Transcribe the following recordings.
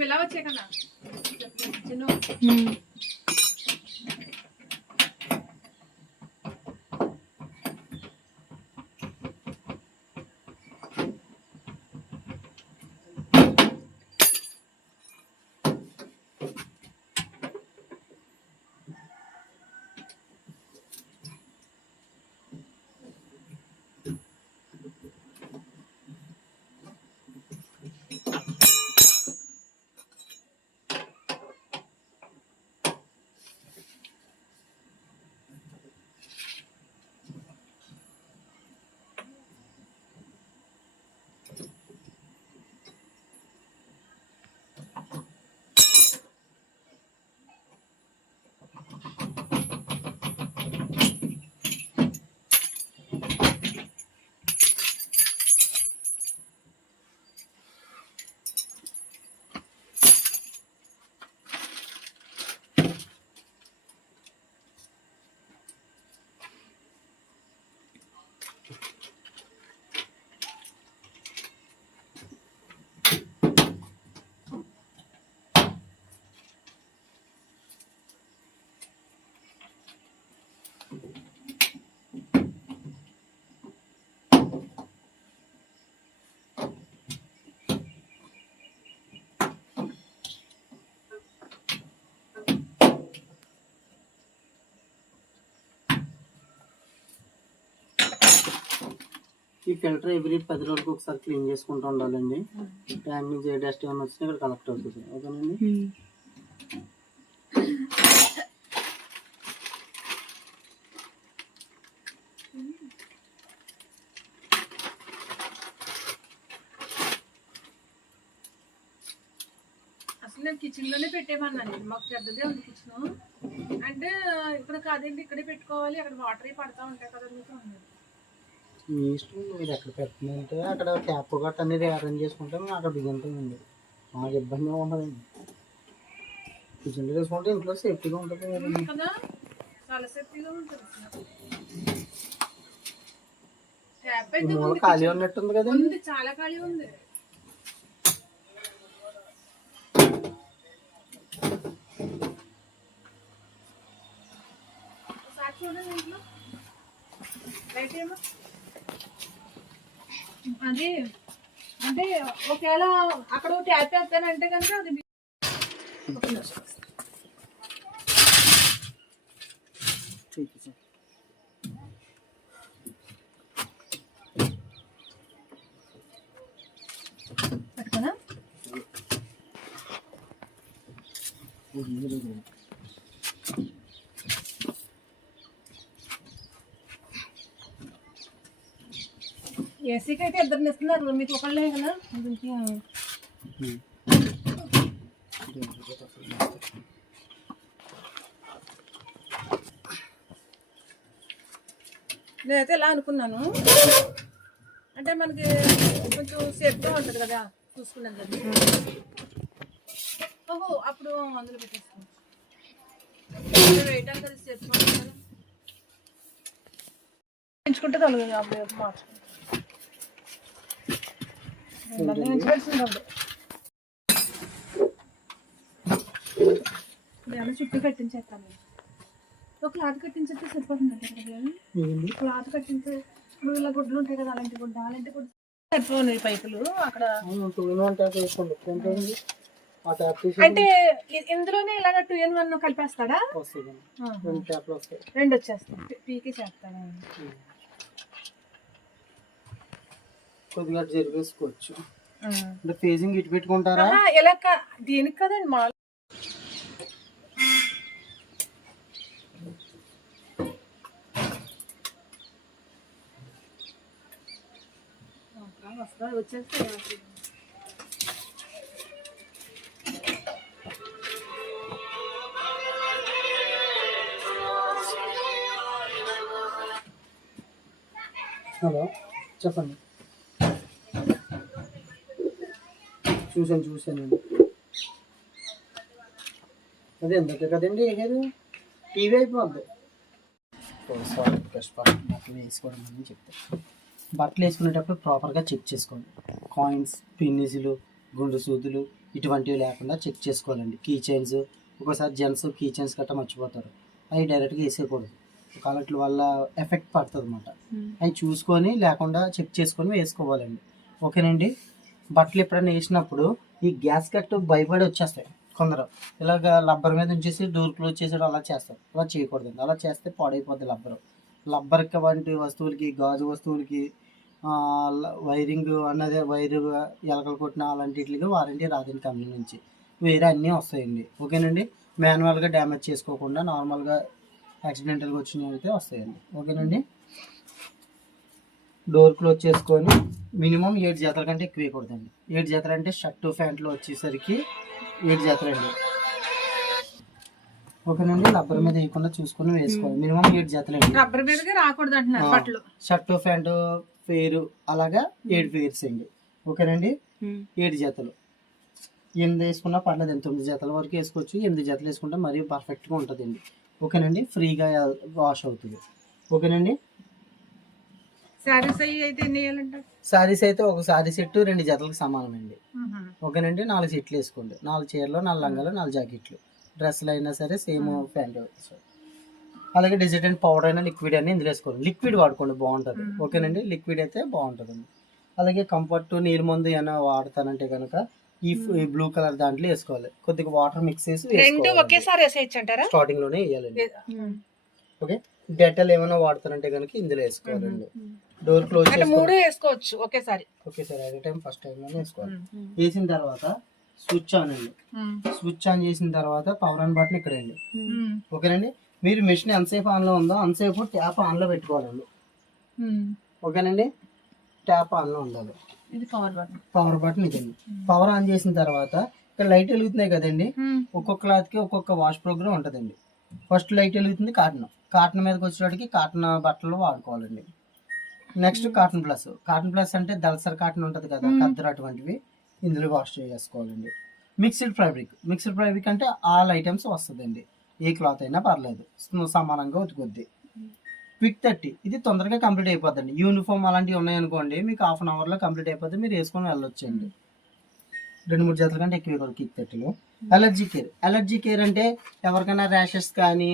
నువ్వు ఎలా వచ్చే కన్నా ఈ ఫిల్టర్ ఎవ్రీ 10 రోజులకు ఒకసారి క్లీన్ చేసుకుంటూ ఉండాలండి. డ్యామేజ్ డస్ట్ ఏమైనా వచ్చినా ఇక్కడ కలెక్ట్ అవుతుంది. ఓకేనండి. అసలు నేను కిచెన్ లోనే పెట్టేమన్నాను. మాకు పెద్దదే ఉంది కిచెన్. అంటే ఇక్కడ కాదండి, ఇక్కడే పెట్టుకోవాలి, అక్కడ వాటర్ పడతా ఉంటాయి కదా అన్నది. మీ ఇష్టం, మీరు ఎక్కడ పెడుతుందంటే అక్కడ క్యాప్ గట్ట అనేది అరేంజ్ చేసుకుంటే మేము అక్కడ బిగుంటుందండి. మాకు ఇబ్బందిగా ఉండదండి. కిచెన్లో వేసుకుంటే ఇంట్లో సేఫ్టీగా ఉంటుంది కదా, చాలా సేఫ్టీగా ఉంటుంది. ట్యాప్ అయితే ఖాళీ ఉన్నట్టుంది కదా, ఉంది, చాలా ఖాళీ ఉంది. ఒకసారి చూడండి ఇంట్లో లైట్ ఏమో అది, అంటే ఒకవేళ అక్కడ ట్యాప్ వేస్తానంటే కనుక అది పట్టుకున్నా. ఏసీకి అయితే ఇద్దరిని ఇస్తున్నారు, మీకు ఒకళ్ళే కదా. నేనైతే ఎలా అనుకున్నాను అంటే మనకి కొంచెం సేఫ్గా ఉంటుంది కదా చూసుకున్నాను కదా. ఓహో, అప్పుడు అందులో పెట్టేస్తాను. వేయటానికి అది సేఫ్గా ఉంటుంది కదా, పెంచుకుంటే తొలగదు. అప్పుడు మార్చుకుంటాను. చుట్టూ కట్టించేస్తాను. ఒక క్లాత్ కట్టించేస్తే సరిపోతుంది అంటారు. క్లాత్ కట్టించే ఇప్పుడు ఇలా గుడ్లు ఉంటాయి కదా, అలాంటి గుడ్డ సరిపోయి పైపులు అక్కడ. అంటే ఇందులోనే ఇలాగ 2-in-1 కలిపేస్తాడా? 2 వచ్చేస్తాయి, పీకి చేస్తాడా? కొద్దిగా జరిగేసుకోవచ్చు. అంటే ఫేజింగ్ ఇటు పెట్టుకుంటారా? ఎలా దీనికి కదండి మా వచ్చేస్తే. హలో, చెప్పండి. చూసానండి. అదే ఎందుకు కదండి టీవీ అయిపోద్ది. బట్టలు వేసుకోవడం అని చెప్తాను. బట్టలు వేసుకునేటప్పుడు ప్రాపర్గా చెక్ చేసుకోండి. కాయిన్స్, పిన్నిసులు, గుండు సూదులు, ఇటువంటివి లేకుండా చెక్ చేసుకోవాలండి. కీ చైన్స్, ఒకసారి జెంట్స్ కీ చైన్స్ గట్రా మర్చిపోతారు, అవి డైరెక్ట్గా వేసేయకూడదు, కాలట్ల వల్ల ఎఫెక్ట్ పడుతుంది అన్నమాట. అవి చూసుకొని లేకుండా చెక్ చేసుకొని వేసుకోవాలండి. ఓకేనండి. బట్టలు ఎప్పుడైనా వేసినప్పుడు ఈ గ్యాస్ కట్ భయపడి వచ్చేస్తాయి కొందరు, ఇలాగ రబ్బర్ మీద ఉంచేసి డోర్ క్లోజ్ చేసాడు అలా చేస్తారు. అలా చేయకూడదండి. అలా చేస్తే పాడైపోద్ది రబ్బర్కి వంటి వస్తువులకి, గాజు వస్తువులకి, వైరింగ్ అన్నదే వైరు ఎలకలు కొట్టిన అలాంటికి వారంటీ రాదండి కంపెనీ నుంచి, వేరే అన్నీ వస్తాయండి. ఓకేనండి. మాన్యువల్గా డ్యామేజ్ చేసుకోకుండా నార్మల్గా యాక్సిడెంటల్గా వచ్చినవి అయితే వస్తాయండి. ఓకేనండి. డోర్ క్లోజ్ చేసుకొని మినిమం 7 జతల కంటే ఎక్కువ వేయకూడదండి. 7 జతలు అంటే షర్టు ప్యాంట్లు వచ్చేసరికి 7 జతలు అండి. ఓకేనండి. రబ్బర్ మీద వేయకుండా చూసుకొని వేసుకోవాలి. మినిమం 7 జతలు అండి. రబ్బర్ మీదకి రాకూడదు అంటున్నారు బట్టలు. షర్టు ప్యాంటు పేరు అలాగా 7 పేర్స్ అండి. ఓకేనండి. 7 జతలు. 8 వేసుకున్నా పర్లేదు, 9 జతల వరకు వేసుకోవచ్చు. 8 జతలు వేసుకుంటే మరీ పర్ఫెక్ట్గా ఉంటుందండి. ఓకేనండి. ఫ్రీగా వాష్ అవుతుంది. ఓకేనండి. శారీస్ అయితే ఎన్ని వేయాలంటారు? శారీస్ అయితే ఒక శారీ సెట్ 2 జతలకు సమానం అండి. ఓకేనండి. 4 సెట్లు వేసుకోండి. 4 చీరలు, 4 లంగాలు, 4 జాకెట్లు. డ్రెస్సులు అయినా సరే సేమ్ ప్యాంట్. అలాగే డిజైన్ పౌడర్ అయినా లిక్విడ్ అయినా ఇందులో వేసుకోండి. లిక్విడ్ వాడుకోండి, బాగుంటుంది. ఓకేనండి. లిక్విడ్ అయితే బాగుంటుందండి. అలాగే కంఫర్ట్ నీరు మందు ఏమైనా వాడతానంటే కనుక ఈ బ్లూ కలర్ దాంట్లో వేసుకోవాలి. కొద్దిగా వాటర్ మిక్స్ చేసి ఒకేసారి వేసేయచ్చంటారా? స్టార్టింగ్ లోనే వేయాలండి. ఓకే. డెటల్ ఏమైనా వాడతారంటే కనుక ఇందులో వేసుకోవాలండి. డోర్ క్లోజ్ మూడు వేసుకోవచ్చు ఒకేసారి. అట్ టైం ఫస్ట్ టైం లోనే వేసుకోవాలి. వేసిన తర్వాత స్విచ్ ఆన్ అండి. స్విచ్ ఆన్ చేసిన తర్వాత పవర్ ఆన్ బటన్ ఇక్కడ అండి. ఓకేనండి. మీరు మిషన్ ఎంతసేపు ఆన్ లో ఉందో అంతసేపు ట్యాప్ ఆన్ లో పెట్టుకోవాలండి. ఓకేనండి. ట్యాప్ ఆన్ లో ఉండాలి. ఇది పవర్ బటన్ ఇదండి. పవర్ ఆన్ చేసిన తర్వాత ఇక్కడ లైట్ వెలుగుతున్నాయి కదండి, ఒక్కొక్క క్లాత్ కి ఒక్కొక్క వాష్ ప్రోగ్రామ్ ఉంటుందండి. ఫస్ట్ లైట్ వెలుగుతుంది కాటన్ మీదకి వచ్చేటికి కాటన్ బట్టలు వాడుకోవాలండి. నెక్స్ట్ కాటన్ ప్లస్ అంటే దల్సర్ కాటన్ ఉంటుంది కదా, ఖద్దరు అటువంటివి ఇందులో వాష్ చేసుకోవాలండి. మిక్స్డ్ ఫ్యాబ్రిక్ అంటే ఆల్ ఐటమ్స్ వస్తుందండి. ఏ క్లాత్ అయినా పర్లేదు, సమానంగా ఉతుకుద్ది. క్విక్ 30 ఇది తొందరగా కంప్లీట్ అయిపోద్దండి. యూనిఫామ్ అలాంటివి ఉన్నాయనుకోండి, మీకు హాఫ్ అన్ అవర్లో కంప్లీట్ అయిపోద్ది, మీరు వేసుకొని వెళ్ళొచ్చండి. 2-3 జతల కంటే ఎక్కువ కూడా క్విక్ 30లో. అలర్జీ కేర్ అంటే ఎవరికైనా ర్యాషెస్ కానీ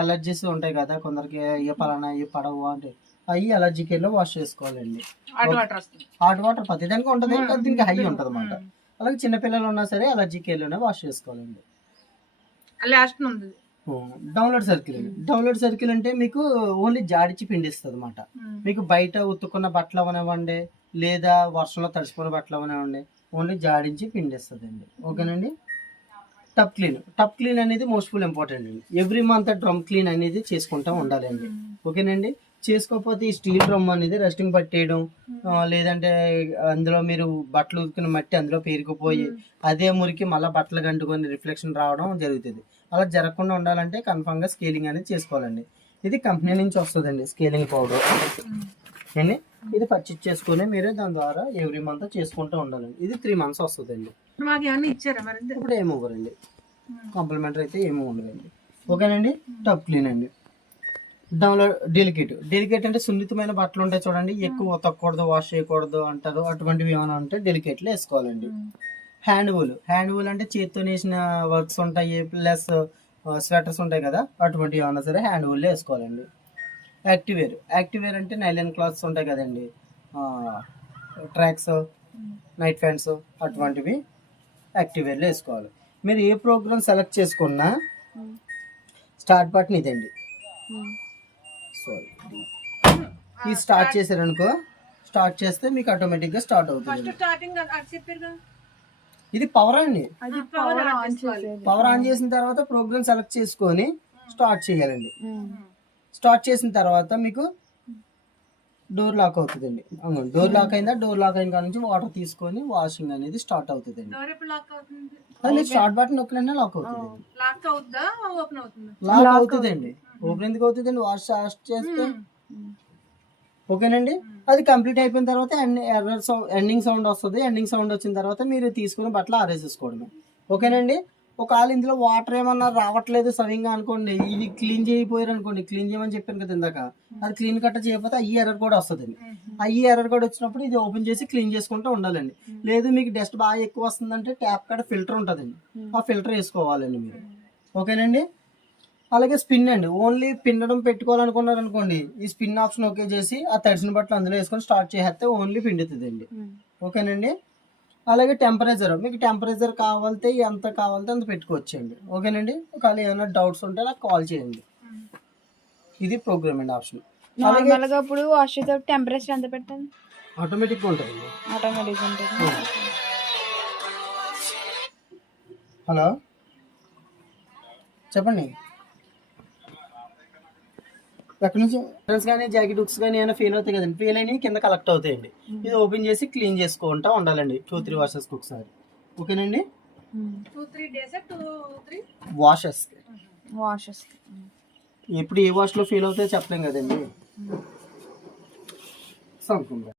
అలర్జీస్ ఉంటాయి కదా కొందరికి, ఏ పలానా ఏ పడవు అంటే అవి అలర్జీ కేర్లో వాష్ చేసుకోవాలండి. హాట్ వాటర్ ప్రతిదానికి ఉంటుంది, దీనికి హై ఉంటుంది అన్నమాట. అలాగే చిన్నపిల్లలు ఉన్నా సరే అలర్జీ కేర్లోనే వాష్ చేసుకోవాలండి. డౌన్లోడ్ సర్కిల్ అంటే మీకు ఓన్లీ జాడిచ్చి పిండిస్తుంది అన్నమాట. మీకు బయట ఉత్తుకున్న బట్టలు అవనివ్వండి, లేదా వర్షంలో తడిసిపోయిన బట్టలు అవనివ్వండి, ఓన్లీ జాడించి పిండిస్తుంది అండి. ఓకేనండి. టప్ క్లీన్ అనేది మోస్ట్ఫుల్ ఇంపార్టెంట్ అండి. ఎవ్రీ మంత్ డ్రమ్ క్లీన్ అనేది చేసుకుంటూ ఉండాలండి. ఓకేనండి. చేసుకోకపోతే ఈ స్టీల్ డ్రమ్ అనేది రెస్టింగ్ పట్టేయడం, లేదంటే అందులో మీరు బట్టలు ఉతుకున్న మట్టి అందులో పేరుకుపోయి అదే మురికి మళ్ళీ బట్టలు కంటుకొని రిఫ్లెక్షన్ రావడం జరుగుతుంది. అలా జరగకుండా ఉండాలంటే కన్ఫామ్గా స్కేలింగ్ అనేది చేసుకోవాలండి. ఇది కంపెనీ నుంచి వస్తుందండి, స్కేలింగ్ పౌడర్ అండి. ఇది పర్చేజ్ చేసుకుని మీరు దాని ద్వారా ఎవ్రీ మంత్ చేసుకుంటూ ఉండాలండి. ఇది 3 months వస్తుందండి. ఇప్పుడు ఏమవ్వరండి, కాంప్లిమెంటరీ అయితే ఏమీ ఉండదండి. ఓకేనండి. టప్ క్లీన్ అండి. డెలికేట్ అంటే సున్నితమైన బట్టలు ఉంటాయి చూడండి, ఎక్కువ ఉతకూడదు, వాష్ చేయకూడదు అంటారు, అటువంటివి ఏమైనా ఉంటే డెలికేట్లు వేసుకోవాలండి. హ్యాండ్ వూల్ అంటే చేతితో వేసిన వర్క్స్ ఉంటాయి, ప్లస్ స్వెటర్స్ ఉంటాయి కదా, అటువంటివి ఏమైనా సరే హ్యాండ్ వూల్ వేసుకోవాలండి. యాక్టివేర్ అంటే నైలాన్ క్లాత్స్ ఉంటాయి కదండి, ట్రాక్స్, నైట్ ప్యాంట్స్, అటువంటివి యాక్టివేర్లో వేసుకోవాలి. మీరు ఏ ప్రోగ్రామ్ సెలెక్ట్ చేసుకున్నా స్టార్ట్ బటన్ ఇదండి. ఈ స్టార్ట్ చేశారనుకో, స్టార్ట్ చేస్తే మీకు ఆటోమేటిక్గా స్టార్ట్ అవుతుంది. ఇది పవర్ అండి. పవర్ ఆన్ చేసిన తర్వాత ప్రోగ్రామ్ సెలెక్ట్ చేసుకొని స్టార్ట్ చేయాలండి. స్టార్ట్ చేసిన తర్వాత మీకు డోర్ లాక్ అవుతుందండి. డోర్ లాక్ అయిన కాడ నుంచి వాటర్ తీసుకొని వాషింగ్ అనేది స్టార్ట్ అవుతుందండి. స్టార్ట్ బటన్ నొక్కినా లాక్ అవుతుంది. లాక్ అవుతుందండి. ఓపెన్ ఎందుకు అవుతుందండి, వాష్ చేస్తే. ఓకేనండి. అది కంప్లీట్ అయిపోయిన తర్వాత ఎండింగ్ సౌండ్ వస్తుంది. ఎండింగ్ సౌండ్ వచ్చిన తర్వాత మీరు తీసుకుని బట్టలు ఆరేసేసుకోవడమే. ఓకేనండి. ఒకవేళ ఇందులో వాటర్ ఏమన్నా రావట్లేదు సవింగా అనుకోండి, ఇది క్లీన్ చేయకపోయారు అనుకోండి, క్లీన్ చేయమని చెప్పాను కదా ఇందాక, అది క్లీన్ కట్ట చేయకపోతే ఈ ఎర్రర్ కూడా వస్తుందండి. ఈ ఎర్రర్ కూడా వచ్చినప్పుడు ఇది ఓపెన్ చేసి క్లీన్ చేసుకుంటూ ఉండాలండి. లేదు మీకు డస్ట్ బాగా ఎక్కువ వస్తుందంటే ట్యాప్ కాడ ఫిల్టర్ ఉంటుందండి, ఆ ఫిల్టర్ వేసుకోవాలండి మీరు. ఓకేనండి. అలాగే స్పిన్ అండి, ఓన్లీ పిండడం పెట్టుకోవాలనుకున్నారు అనుకోండి, ఈ స్పిన్ ఆప్షన్ ఓకే చేసి ఆ తడిసిన బట్టలు అందులో వేసుకొని స్టార్ట్ చేస్తే ఓన్లీ పిండుతుంది అండి. ఓకేనండి. అలాగే టెంపరేచర్, మీకు టెంపరేచర్ కావాలంటే ఎంత కావాలంటే అంత పెట్టుకోవచ్చండి. ఓకేనండి. ఒకవేళ ఏమైనా డౌట్స్ ఉంటే నాకు కాల్ చేయండి. ఇది ప్రోగ్రామ్ అండి ఆప్షన్. నార్మల్గా ఇప్పుడు వాష్ చేసే టెంపరేచర్ ఎంత పెట్టాలి? ఆటోమేటిక్గా ఉంటుందండి. ఆటోమేటిక్ ఉంటుంది. హలో చెప్పండి. ఎక్కడి నుంచి ఫ్రెండ్స్ కానీ జాకెట్ హుక్స్ కానీ ఏమైనా ఫెయిల్ అవుతాయి కదండి, ఫెయిల్ అయినా కింద కలెక్ట్ అవుతాయండి. ఇది ఓపెన్ చేసి క్లీన్ చేసుకుంటా ఉండాలండి 2-3 వాషెస్ ఒకసారి. ఓకేనండి. 2-3 days 2-3 వాషెస్ వాషెస్ ఎప్పుడు ఏ వాష్లో ఫెయిల్ అవుతాయో చెప్పలేం కదండి. సంకుందా